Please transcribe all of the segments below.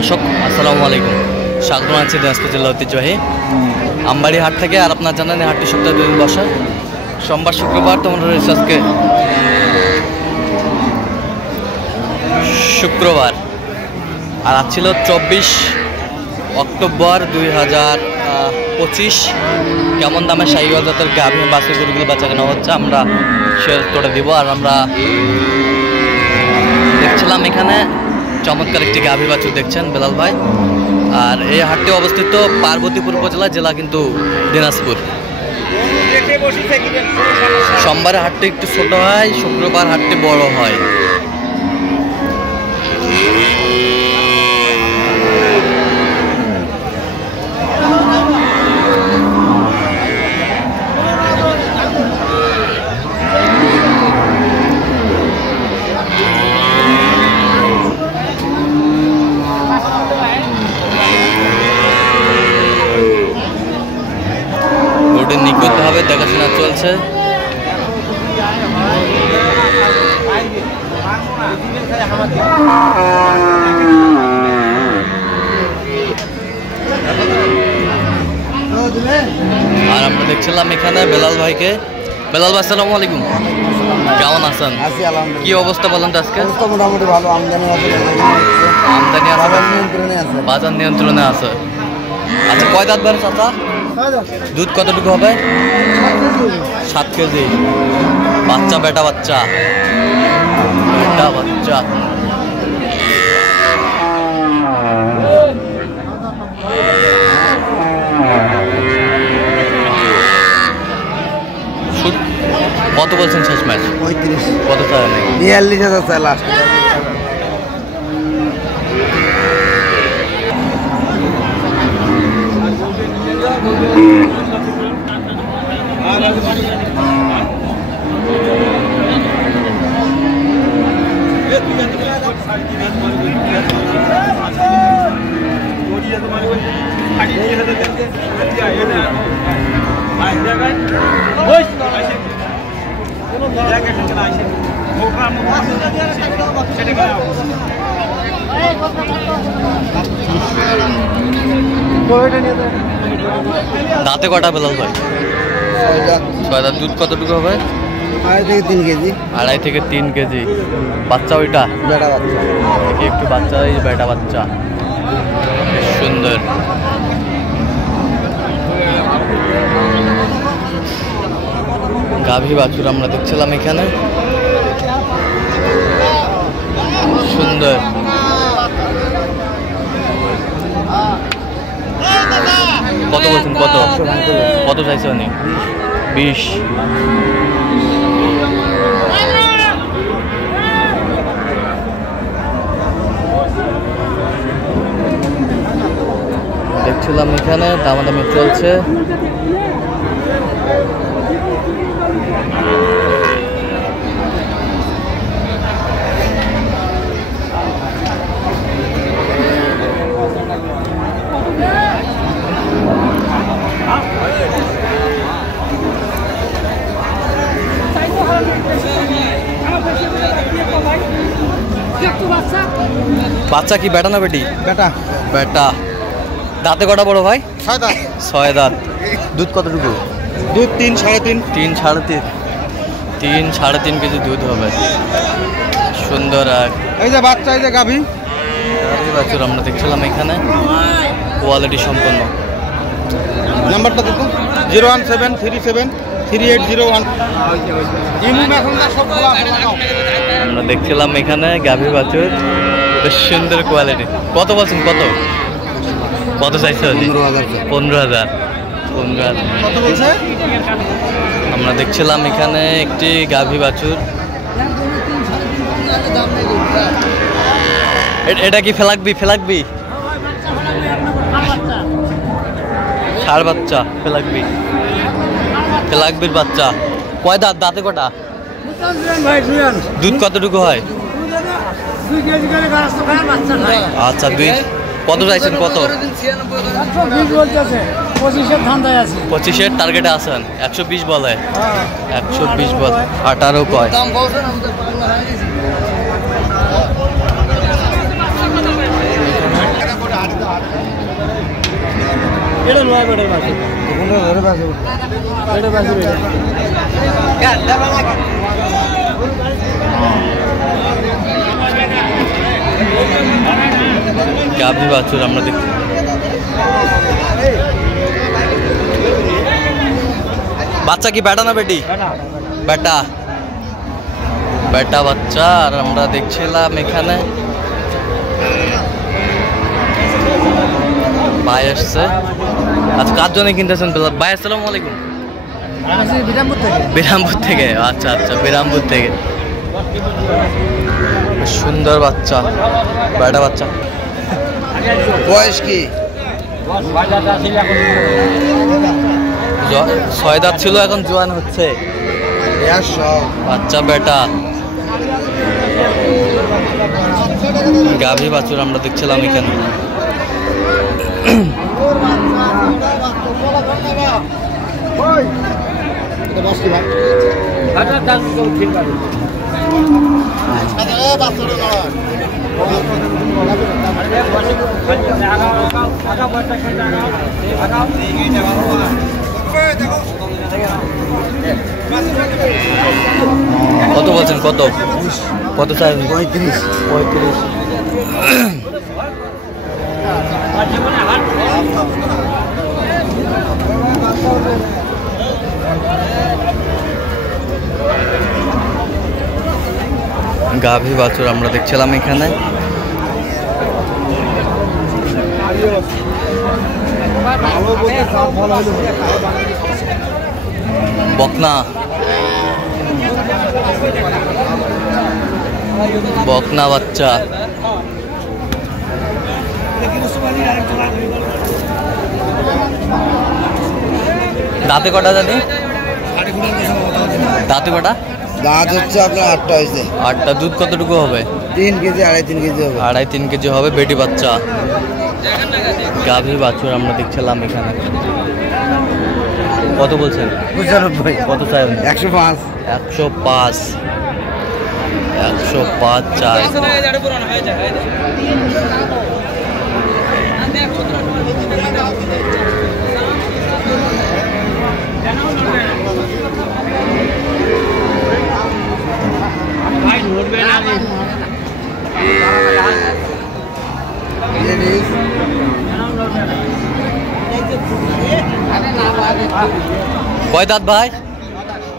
দর্শক আসসালামু আলাইকুম, স্বাগত জানাচ্ছি দিনাজপুর জেলা ঐতিহ্যবাহী আমবাড়ি হাট থেকে। আর আপনার জানেন এই হাটটি সপ্তাহে 2 দিন বসা, সোমবার শুক্রবার। তোমরা রয়েছে আজকে শুক্রবার, আর আজ ছিল 24 অক্টোবর 2025। কেমন দামে শাহিওয়াল জাতের গাভী বাছুর গরুগুলো বেচা কেনা হচ্ছে আমরা সে তোটা দিব। আর আমরা দেখছিলাম এখানে চমৎকার একটি গাভী বাছুর দেখছেন বেলাল ভাই। আর এই হাটটি অবস্থিত পার্বতীপুর উপজেলা, জেলা কিন্তু দিনাজপুর। সোমবারে হাটটি একটু ছোট হয়, শুক্রবার হাটটি বড় হয়। নিখুঁতভাবে দেখাশোনা চলছে। আর আমরা দেখছিলাম এখানে বেলাল ভাইকে। বেলাল ভাই আসসালামু আলাইকুম, কেমন আছেন? কি অবস্থা বলেন তো আজকে? মোটামুটি ভালো, আমদানি আছে, বাজার নিয়ন্ত্রণে আছে। আচ্ছা, কয় দাঁত বের চাচা? দুধ কতটুকু হবে? 7 কেজি। বাচ্চা বেটা বাচ্চা কত বলছেন শেষ ম্যাচ? 35। কত চাই? 42,000 চাই লাস্ট। দাঁতে কটা বেলাল ভাই? 6 দাঁত। দুধ কতটুকু হবে? 2.5 থেকে 3 কেজি। 2.5 থেকে 3 কেজি। বাচ্চা ওইটা বেটা বাচ্চা, একটু বাচ্চা, এই বেটা বাচ্চা সুন্দর। গাভী বাছুর আমরা দেখছিলাম এখানে, সুন্দর। কত বলছেন? কত চাইছে উনি? 20। দেখছিলাম এখানে দামাদামি চলছে। বাচ্চা কি বেটা না বেটি? বেটা। বেটা। দাঁতে কটা বড় ভাই? 6 দাঁত। 6 দাঁত। দুধ কতটুকু? দুধ 3 3.5। 3 3.5 কেজি দুধ হবে। সুন্দর। আর এই যে বাচ্চা, এই যে গাভী বাছুর আমরা দেখছিলাম এখানে, কোয়ালিটি সম্পন্ন। নাম্বারটা দেখুন, 017373801। আমরা দেখছিলাম এখানে গাভী বাছুর, বেশ সুন্দর কোয়ালিটি। কত বলছেন? কত চাইছে? 15,000। আমরা দেখছিলাম এখানে একটি গাভী বাছুর। এটা কি ফেলাকবি? ষাঁড় বাচ্চা, ফেলাকবির বাচ্চা। কয় দাঁত? দাঁতে কটা? দুধ কতটুকু হয়? আচ্ছা, 2। কত চাইছেন? কত? 25-এর টার্গেটে আছেন। 120 বলে। 120 বল। 18 কয়। গাভী বাছুর আমরা দেখি। বাচ্চা কি বেটা না বেটি? বেটা বেটা বাচ্চা। আর আমরা দেখছিলাম এখানে ভাই আসছে। আচ্ছা কার জন্য কিনতেছেন ভাই? আসসালামু আলাইকুম। বিরামপুর থেকে। আচ্ছা আচ্ছা, বিরামপুর থেকে। সুন্দর বাচ্চা, বেটা বাচ্চা। বয়স কি? 6 দাঁত ছিল, এখন জোয়ান হচ্ছে। বাচ্চা বেটা গাভী বাছুর আমরা দেখছিলাম এখানে। কত বলছেন? কত কত চাই? 35। গাভী বাছুর আমরা দেখছিলাম এখানে। বকনা বকনা বাচ্চা। দাঁতে কটা জানি? দাঁতে কটা? দাঁত হচ্ছে আপনার 8টা হয়েছে। 8টা। দুধ কতটুকু হবে? 3 কেজি 2.5-3 কেজি হবে। 2.5-3 কেজি হবে। বেটি বাচ্চা গাভী বাছুর আমরা দেখছিলাম এখানে। কত বলছেন? 95। কত চাই? 105। 105। 105 চাই। কয় দাঁত ভাই?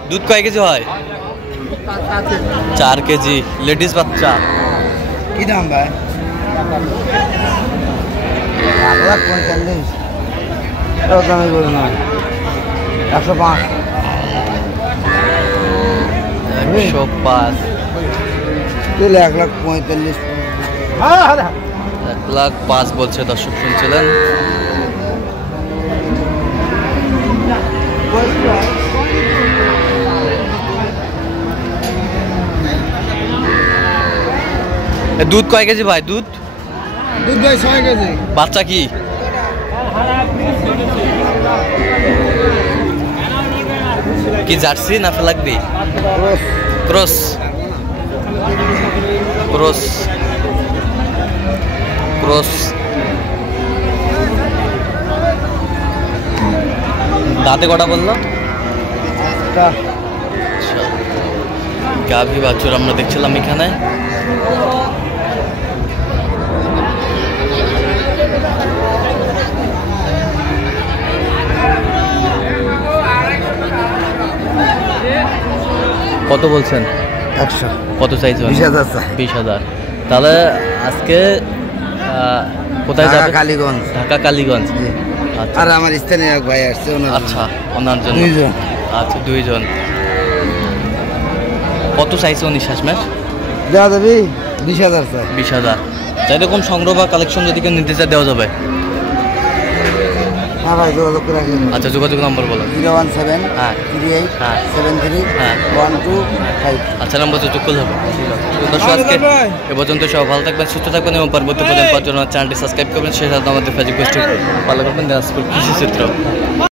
দুধ কয় কেজি হয়? 4 কেজি। লেডিস বাচ্চা। কি দাম ভাই? 1,45,000। দামই বলো না। 105। 105। 1,45,000। 1,05,000 বলছে। দর্শক শুনছিলেন। দুধ কয় কেজি ভাই? দুধ ভাই 6 কেজি। বাচ্চা কি? কি জার্সি না ফেলাকবি? ক্রস। Cross cross. দাঁতে কটা বললো? গাভী বাছুর আমরা দেখছিলাম এখানে। কত বলছেন? 100। কত চাইছেন? 20,000। 20,000। তাহলে আজকে কোথায় যাবে? কালীগঞ্জ। ঢাকা কালীগঞ্জ। আচ্ছা। আর আমার স্থানীয় এক ভাই আসছে ওনার। আচ্ছা, ওনার জন্য 2 জন। আচ্ছা 2 জন। কত চাইছে উনি শেষমেশ? দেওয়া যাবে 20,000 স্যার। 20,000। চাইলে কোন সংগ্রহ বা কালেকশন যদি কেউ নিতে চায় দেওয়া যাবে? হ্যাঁ ভাই, যোগাযোগ করে রাখেন। আচ্ছা, যোগাযোগ নম্বর বলো। 017 হ্যাঁ 38 হ্যাঁ 73 হ্যাঁ 125। আচ্ছা, নম্বর যোগাযোগ করলে হবে। দর্শক আজকে এ পর্যন্ত সব ভালো থাকবেন, সুস্থ থাকবেন এবং পরবর্তী পর্যন্ত চ্যানেলটি সাবস্ক্রাইব করবেন। সেই সাথে আমাদের ফেসবুক পেজটি ফলো করবেন। দিনাজপুর কৃষি চিত্র।